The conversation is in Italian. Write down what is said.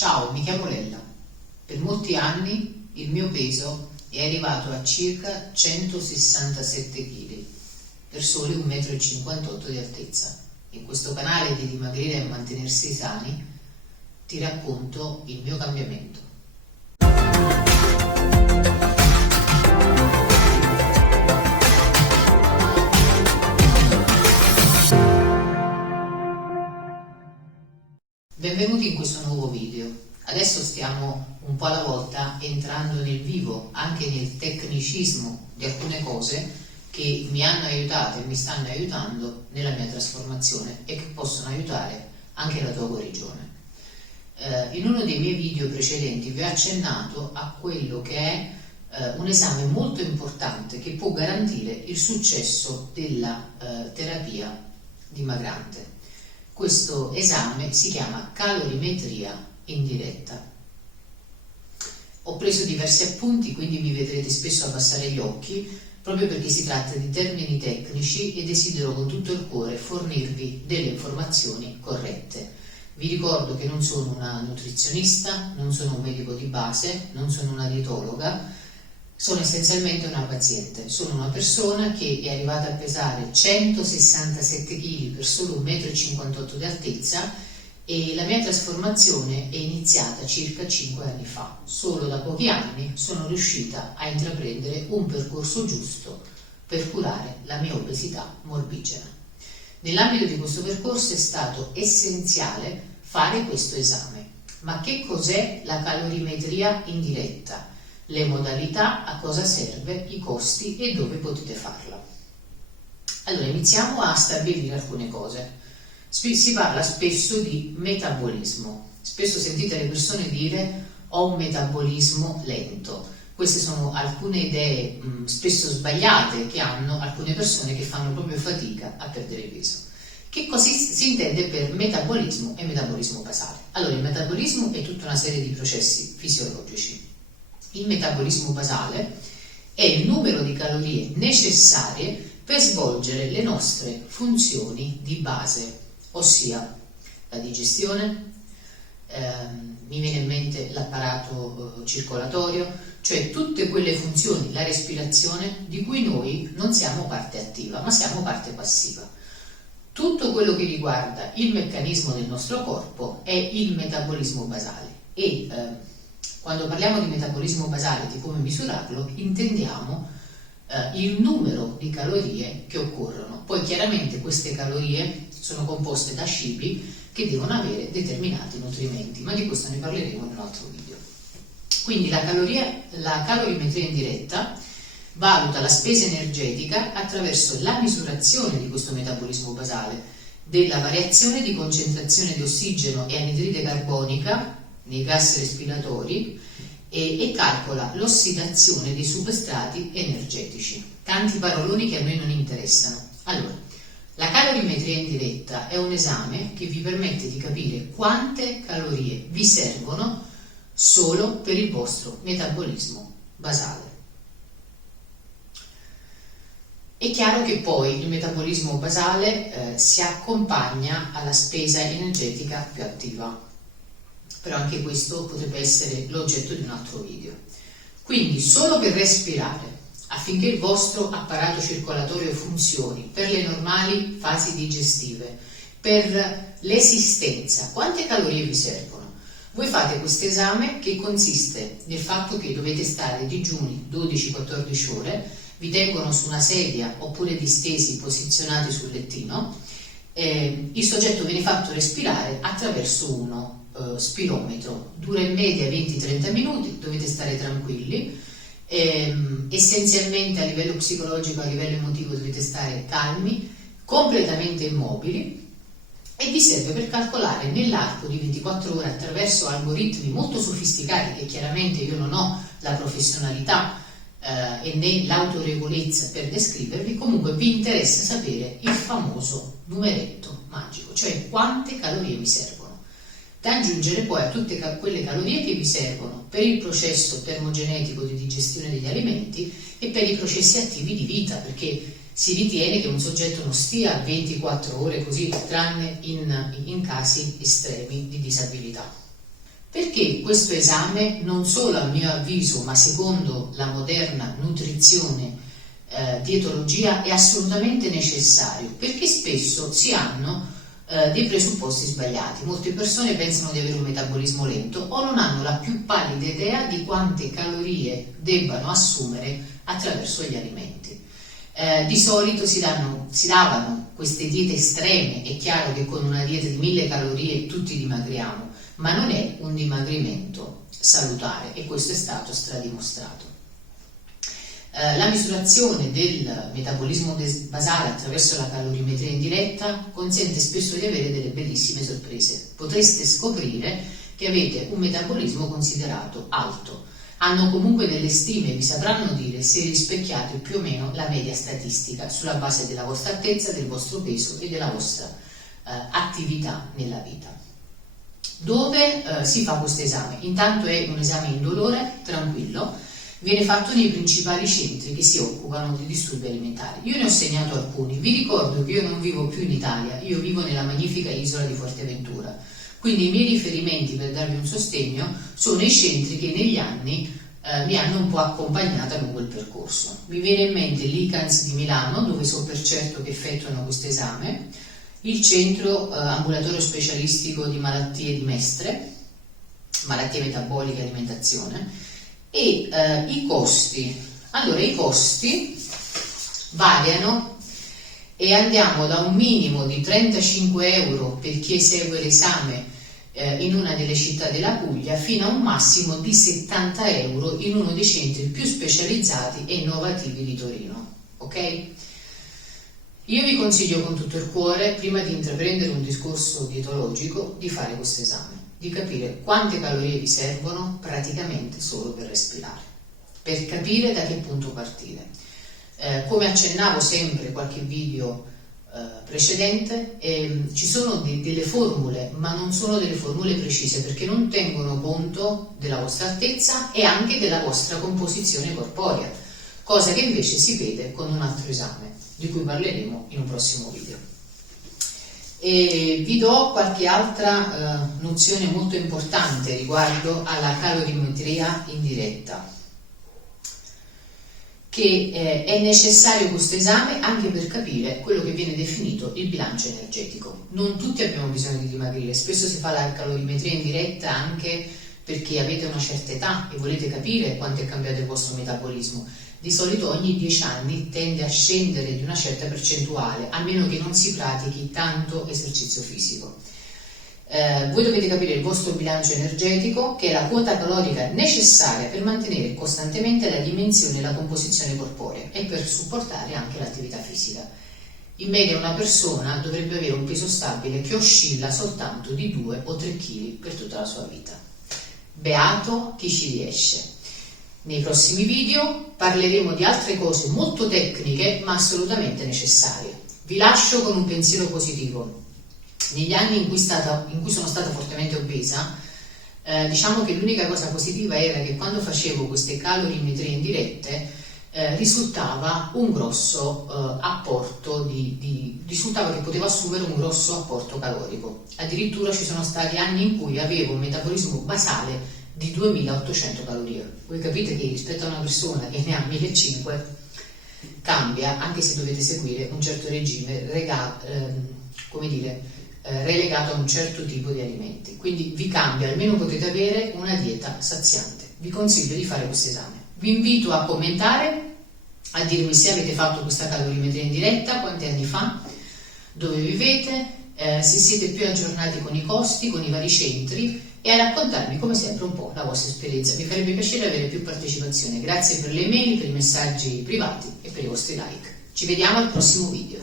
Ciao, mi chiamo Lella. Per molti anni il mio peso è arrivato a circa 167 kg, per soli 1,58 m di altezza. In questo canale di dimagrire e mantenersi sani ti racconto il mio cambiamento. Benvenuti in questo nuovo video. Adesso stiamo un po' alla volta entrando nel vivo, anche nel tecnicismo di alcune cose che mi hanno aiutato e mi stanno aiutando nella mia trasformazione e che possono aiutare anche la tua guarigione. In uno dei miei video precedenti vi ho accennato a quello che è un esame molto importante che può garantire il successo della terapia dimagrante. Questo esame si chiama calorimetria indiretta. Ho preso diversi appunti, quindi mi vedrete spesso abbassare gli occhi, proprio perché si tratta di termini tecnici e desidero con tutto il cuore fornirvi delle informazioni corrette. Vi ricordo che non sono una nutrizionista, non sono un medico di base, non sono una dietologa, sono essenzialmente una paziente, sono una persona che è arrivata a pesare 167 kg per solo 1,58 m di altezza e la mia trasformazione è iniziata circa 5 anni fa. Solo da pochi anni sono riuscita a intraprendere un percorso giusto per curare la mia obesità morbigena. Nell'ambito di questo percorso è stato essenziale fare questo esame. Ma che cos'è la calorimetria indiretta? Le modalità, a cosa serve, i costi e dove potete farla. Allora, iniziamo a stabilire alcune cose. Si parla spesso di metabolismo. Spesso sentite le persone dire ho un metabolismo lento. Queste sono alcune idee spesso sbagliate che hanno alcune persone che fanno proprio fatica a perdere peso. Che cosa si intende per metabolismo e metabolismo basale? Allora, il metabolismo è tutta una serie di processi fisiologici. Il metabolismo basale è il numero di calorie necessarie per svolgere le nostre funzioni di base, ossia la digestione, mi viene in mente l'apparato circolatorio, cioè tutte quelle funzioni, la respirazione, di cui noi non siamo parte attiva, ma siamo parte passiva. Tutto quello che riguarda il meccanismo del nostro corpo è il metabolismo basale e quando parliamo di metabolismo basale, di come misurarlo, intendiamo il numero di calorie che occorrono. Poi chiaramente queste calorie sono composte da cibi che devono avere determinati nutrimenti, ma di questo ne parleremo in un altro video. Quindi la calorimetria indiretta valuta la spesa energetica attraverso la misurazione di questo metabolismo basale, della variazione di concentrazione di ossigeno e anidride carbonica nei gas respiratori e calcola l'ossidazione dei substrati energetici. Tanti paroloni che a noi non interessano. Allora, la calorimetria indiretta è un esame che vi permette di capire quante calorie vi servono solo per il vostro metabolismo basale. È chiaro che poi il metabolismo basale si accompagna alla spesa energetica più attiva, però anche questo potrebbe essere l'oggetto di un altro video. Quindi solo per respirare, affinché il vostro apparato circolatorio funzioni, per le normali fasi digestive, per l'esistenza, quante calorie vi servono? Voi fate questo esame che consiste nel fatto che dovete stare digiuni 12-14 ore, vi tengono su una sedia oppure distesi, posizionati sul lettino, il soggetto viene fatto respirare attraverso uno spirometro, dura in media 20-30 minuti, dovete stare tranquilli, essenzialmente a livello psicologico, a livello emotivo dovete stare calmi, completamente immobili e vi serve per calcolare nell'arco di 24 ore attraverso algoritmi molto sofisticati che chiaramente io non ho la professionalità e né l'autorevolezza per descrivervi, comunque vi interessa sapere il famoso numeretto magico, cioè quante calorie vi servono, da aggiungere poi a tutte quelle calorie che vi servono per il processo termogenetico di digestione degli alimenti e per i processi attivi di vita, perché si ritiene che un soggetto non stia 24 ore così, tranne in casi estremi di disabilità. Perché questo esame, non solo a mio avviso, ma secondo la moderna nutrizione, dietologia, è assolutamente necessario? Perché spesso si hanno dei presupposti sbagliati. Molte persone pensano di avere un metabolismo lento o non hanno la più pallida idea di quante calorie debbano assumere attraverso gli alimenti. Di solito si davano queste diete estreme. È chiaro che con una dieta di 1000 calorie tutti dimagriamo, ma non è un dimagrimento salutare, e questo è stato stradimostrato. La misurazione del metabolismo basale attraverso la calorimetria indiretta consente spesso di avere delle bellissime sorprese. Potreste scoprire che avete un metabolismo considerato alto. Hanno comunque delle stime, vi sapranno dire se rispecchiate più o meno la media statistica sulla base della vostra altezza, del vostro peso e della vostra attività nella vita. Dove si fa questo esame? Intanto è un esame indolore, tranquillo. Viene fatto nei principali centri che si occupano di disturbi alimentari. Io ne ho segnato alcuni. Vi ricordo che io non vivo più in Italia, io vivo nella magnifica isola di Fuerteventura. Quindi i miei riferimenti per darvi un sostegno sono i centri che negli anni mi hanno un po' accompagnata lungo il percorso. Mi viene in mente l'ICANS di Milano, dove so per certo che effettuano questo esame, il centro ambulatorio specialistico di malattie di Mestre, malattie metaboliche e alimentazione, e i costi. Allora, i costi variano e andiamo da un minimo di 35 euro per chi esegue l'esame in una delle città della Puglia fino a un massimo di 70 euro in uno dei centri più specializzati e innovativi di Torino. Ok? Io vi consiglio con tutto il cuore, prima di intraprendere un discorso dietologico, di fare questo esame, di capire quante calorie vi servono praticamente solo per respirare, per capire da che punto partire. Come accennavo sempre qualche video precedente, ci sono delle formule, ma non sono delle formule precise, perché non tengono conto della vostra altezza e anche della vostra composizione corporea, cosa che invece si vede con un altro esame, di cui parleremo in un prossimo video. E vi do qualche altra nozione molto importante riguardo alla calorimetria indiretta, che è necessario questo esame anche per capire quello che viene definito il bilancio energetico. Non tutti abbiamo bisogno di dimagrire, spesso si fa la calorimetria indiretta anche perché avete una certa età e volete capire quanto è cambiato il vostro metabolismo. Di solito ogni 10 anni tende a scendere di una certa percentuale, a meno che non si pratichi tanto esercizio fisico. Voi dovete capire il vostro bilancio energetico, che è la quota calorica necessaria per mantenere costantemente la dimensione e la composizione corporea e per supportare anche l'attività fisica. In media una persona dovrebbe avere un peso stabile che oscilla soltanto di 2 o 3 kg per tutta la sua vita. Beato chi ci riesce. Nei prossimi video parleremo di altre cose molto tecniche ma assolutamente necessarie. Vi lascio con un pensiero positivo. Negli anni in cui sono stata fortemente obesa, diciamo che l'unica cosa positiva era che quando facevo queste calorimetrie indirette risultava un grosso apporto risultava che potevo assumere un grosso apporto calorico. Addirittura ci sono stati anni in cui avevo un metabolismo basale di 2800 calorie. Voi capite che rispetto a una persona che ne ha 1500 cambia, anche se dovete seguire un certo regime relegato a un certo tipo di alimenti. Quindi vi cambia, almeno potete avere una dieta saziante. Vi consiglio di fare questo esame. Vi invito a commentare, a dirmi se avete fatto questa calorimetria in diretta, quanti anni fa, dove vivete, se siete più aggiornati con i costi, con i vari centri, e a raccontarmi come sempre un po' la vostra esperienza. Mi farebbe piacere avere più partecipazione. Grazie per le email, per i messaggi privati e per i vostri like. Ci vediamo al prossimo video.